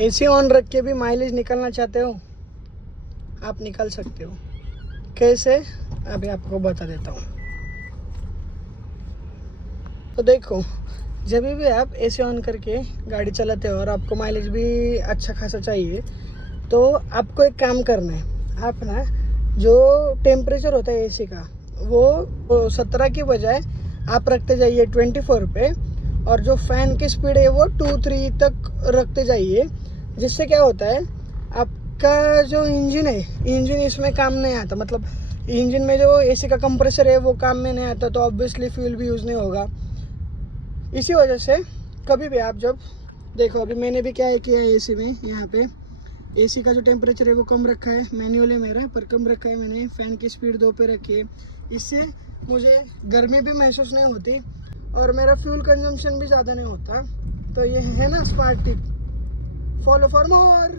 AC on रख के भी माइलेज निकालना चाहते हो, आप निकाल सकते हो। कैसे, अभी आपको बता देता हूँ। तो देखो, जब भी आप एसी ऑन करके गाड़ी चलाते हो और आपको माइलेज भी अच्छा खासा चाहिए, तो आपको एक काम करना है। आप ना जो टेम्परेचर होता है एसी का, वो 17 की बजाय आप रखते जाइए 24 पे, और जो फ़ैन की स्पीड है वो 2-3 तक रखते जाइए। जिससे क्या होता है, आपका जो इंजन है, इंजन इसमें काम नहीं आता। मतलब इंजन में जो एसी का कंप्रेसर है वो काम में नहीं आता, तो ऑब्वियसली फ्यूल भी यूज़ नहीं होगा। इसी वजह से कभी भी आप जब देखो, अभी मैंने भी क्या किया है एसी में, यहाँ पे एसी का जो टेम्परेचर है वो कम रखा है, मैन्युअल है मेरा, पर कम रखा है मैंने। फ़ैन की स्पीड 2 पे रखी है। इससे मुझे गर्मी भी महसूस नहीं होती और मेरा फ्यूल कंजम्पशन भी ज़्यादा नहीं होता। तो ये है ना smart tip, follow for more.